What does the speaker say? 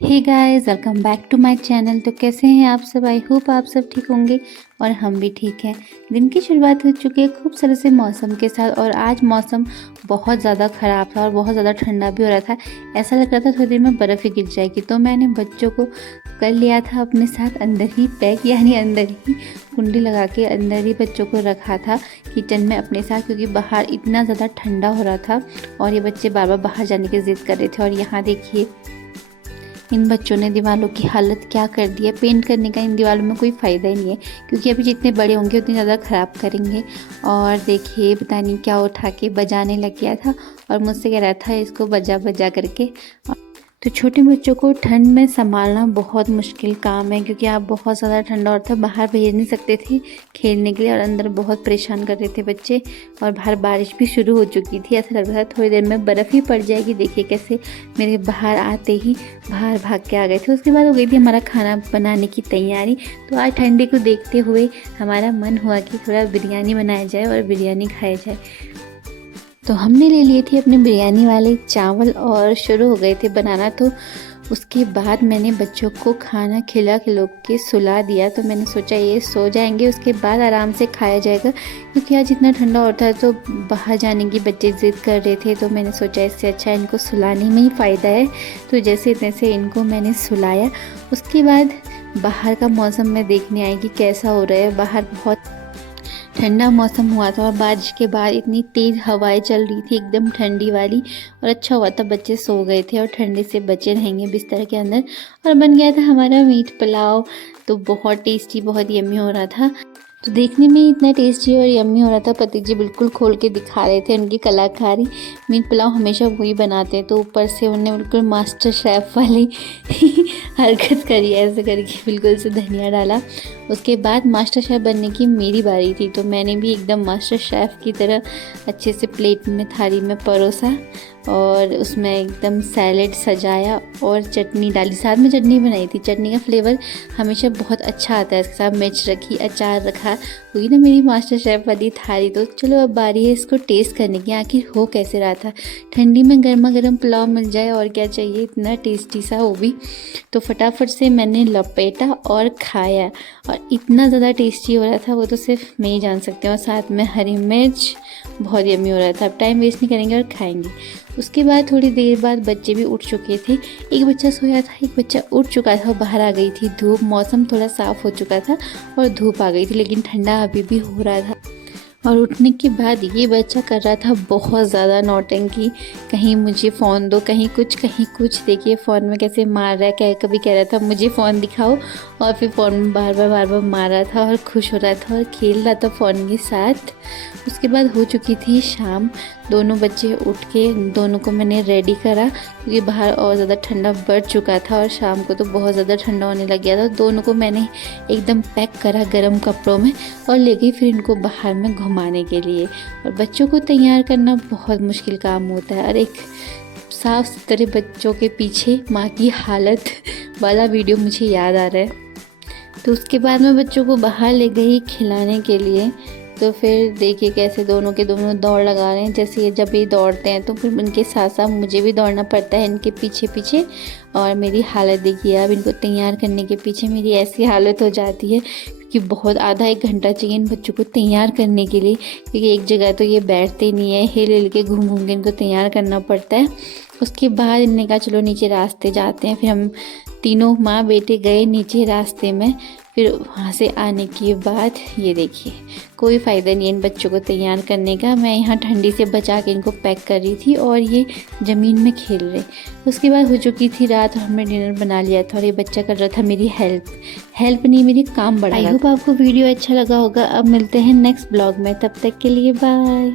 Hey guys, welcome back to my channel. तो कैसे हैं आप सब? आई होप आप सब ठीक होंगे और हम भी ठीक हैं। दिन की शुरुआत हो चुकी है खूब सारे से मौसम के साथ और आज मौसम बहुत ज़्यादा ख़राब था और बहुत ज़्यादा ठंडा भी हो रहा था। ऐसा लग रहा था थोड़ी देर में बर्फ़ ही गिर जाएगी। तो मैंने बच्चों को कर लिया था अपने साथ अंदर ही पैक, यानी अंदर ही कुंडी लगा के अंदर ही बच्चों को रखा था किचन में अपने साथ, क्योंकि बाहर इतना ज़्यादा ठंडा हो रहा था और ये बच्चे बार बार बाहर जाने की ज़िद कर रहे थे। और यहाँ देखिए इन बच्चों ने दीवारों की हालत क्या कर दी है। पेंट करने का इन दीवारों में कोई फ़ायदा ही नहीं है, क्योंकि अभी जितने बड़े होंगे उतने ज़्यादा ख़राब करेंगे। और देखिए पता नहीं क्या उठा के बजाने लग गया था और मुझसे कह रहा था इसको बजा बजा करके। तो छोटे बच्चों को ठंड में संभालना बहुत मुश्किल काम है, क्योंकि आप बहुत ज़्यादा ठंडा और था, बाहर भेज नहीं सकते थे खेलने के लिए और अंदर बहुत परेशान कर रहे थे बच्चे। और बाहर बारिश भी शुरू हो चुकी थी, ऐसा लग रहा था थोड़ी देर में बर्फ़ ही पड़ जाएगी। देखिए कैसे मेरे बाहर आते ही बाहर भाग के आ गए थे। उसके बाद हो गई थी हमारा खाना बनाने की तैयारी। तो आज ठंडी को देखते हुए हमारा मन हुआ कि थोड़ा बिरयानी बनाया जाए और बिरयानी खाया जाए। तो हमने ले लिए थे अपने बिरयानी वाले चावल और शुरू हो गए थे बनाना। तो उसके बाद मैंने बच्चों को खाना खिला के सुला दिया। तो मैंने सोचा ये सो जाएंगे, उसके बाद आराम से खाया जाएगा, क्योंकि आज इतना ठंडा होता है तो बाहर जाने की बच्चे ज़िद कर रहे थे। तो मैंने सोचा इससे अच्छा इनको सुलाने में ही फ़ायदा है। तो जैसे तैसे इनको मैंने सुलाया। उसके बाद बाहर का मौसम मैं देखने आई कि कैसा हो रहा है। बाहर बहुत ठंडा मौसम हुआ था और बारिश के बाद इतनी तेज़ हवाएं चल रही थी एकदम ठंडी वाली। और अच्छा हुआ था बच्चे सो गए थे और ठंडे से बचे रहेंगे बिस्तर के अंदर। और बन गया था हमारा मीट पुलाव। तो बहुत टेस्टी, बहुत यम्मी हो रहा था। तो देखने में इतना टेस्टी और यम्मी हो रहा था, पति जी बिल्कुल खोल के दिखा रहे थे उनकी कलाकारी। मीट पुलाव हमेशा वही बनाते हैं, तो ऊपर से उन्होंने बिल्कुल मास्टर शेफ़ वाली हरकत करी, ऐसे करके बिल्कुल से धनिया डाला। उसके बाद मास्टर शेफ़ बनने की मेरी बारी थी, तो मैंने भी एकदम मास्टर शेफ़ की तरह अच्छे से प्लेट में थाली में परोसा और उसमें एकदम सैलेड सजाया और चटनी डाली। साथ में चटनी बनाई थी। चटनी का फ्लेवर हमेशा बहुत अच्छा आता है, इसके साथ मिर्च रखी, अचार रखा। हुई ना मेरी मास्टर शेफ़ वाली थाली। तो चलो अब बारी है इसको टेस्ट करने की, आखिर हो कैसे रहा था। ठंडी में गर्मा गर्म पुलाव मिल जाए और क्या चाहिए, इतना टेस्टी सा वो भी। तो फटाफट से मैंने लपेटा और खाया और इतना ज़्यादा टेस्टी हो रहा था, वो तो सिर्फ मैं ही जान सकती हूँ। और साथ में हरी मिर्च, बहुत यम्मी हो रहा था। अब टाइम वेस्ट नहीं करेंगे और खाएंगे। उसके बाद थोड़ी देर बाद बच्चे भी उठ चुके थे। एक बच्चा सोया था, एक बच्चा उठ चुका था। बाहर आ गई थी धूप, मौसम थोड़ा साफ़ हो चुका था और धूप आ गई थी, लेकिन ठंडा अभी भी हो रहा था। और उठने के बाद ये बच्चा कर रहा था बहुत ज़्यादा नौटंकी। कहीं मुझे फ़ोन दो, कहीं कुछ। देखिए फ़ोन में कैसे मार रहा है। कभी कह रहा था मुझे फ़ोन दिखाओ और फिर फ़ोन में बार बार मार रहा था और खुश हो रहा था और खेल रहा था फ़ोन के साथ। उसके बाद हो चुकी थी शाम। दोनों बच्चे उठ के दोनों को मैंने रेडी करा, क्योंकि बाहर और ज़्यादा ठंडा बढ़ चुका था और शाम को तो बहुत ज़्यादा ठंडा होने लग गया था। दोनों को मैंने एकदम पैक करा गर्म कपड़ों में और ले गई फिर इनको बाहर में घुमाने के लिए। और बच्चों को तैयार करना बहुत मुश्किल काम होता है। और एक साफ सुथरे बच्चों के पीछे माँ की हालत वाला वीडियो मुझे याद आ रहा है। तो उसके बाद मैं बच्चों को बाहर ले गई खिलाने के लिए। तो फिर देखिए कैसे दोनों के दोनों दौड़ लगा रहे हैं। जैसे ये जब ये दौड़ते हैं तो फिर उनके साथ साथ मुझे भी दौड़ना पड़ता है इनके पीछे पीछे। और मेरी हालत देखिए, अब इनको तैयार करने के पीछे मेरी ऐसी हालत हो जाती है, क्योंकि बहुत आधा एक घंटा चाहिए इन बच्चों को तैयार करने के लिए, क्योंकि एक जगह तो ये बैठते नहीं है, हिल हिल के घूम घूम के इनको तैयार करना पड़ता है। उसके बाद इनने कहा चलो नीचे रास्ते जाते हैं। फिर हम तीनों माँ बेटे गए नीचे रास्ते में। फिर वहाँ से आने के बाद ये देखिए कोई फ़ायदा नहीं है इन बच्चों को तैयार करने का। मैं यहाँ ठंडी से बचा के इनको पैक कर रही थी और ये ज़मीन में खेल रहे। उसके बाद हो चुकी थी रात और हमने डिनर बना लिया था और ये बच्चा कर रहा था मेरी हेल्प नहीं, मेरी काम बढ़ा रहा था। आई होप आपको वीडियो अच्छा लगा होगा। अब मिलते हैं नेक्स्ट ब्लॉग में, तब तक के लिए बाय।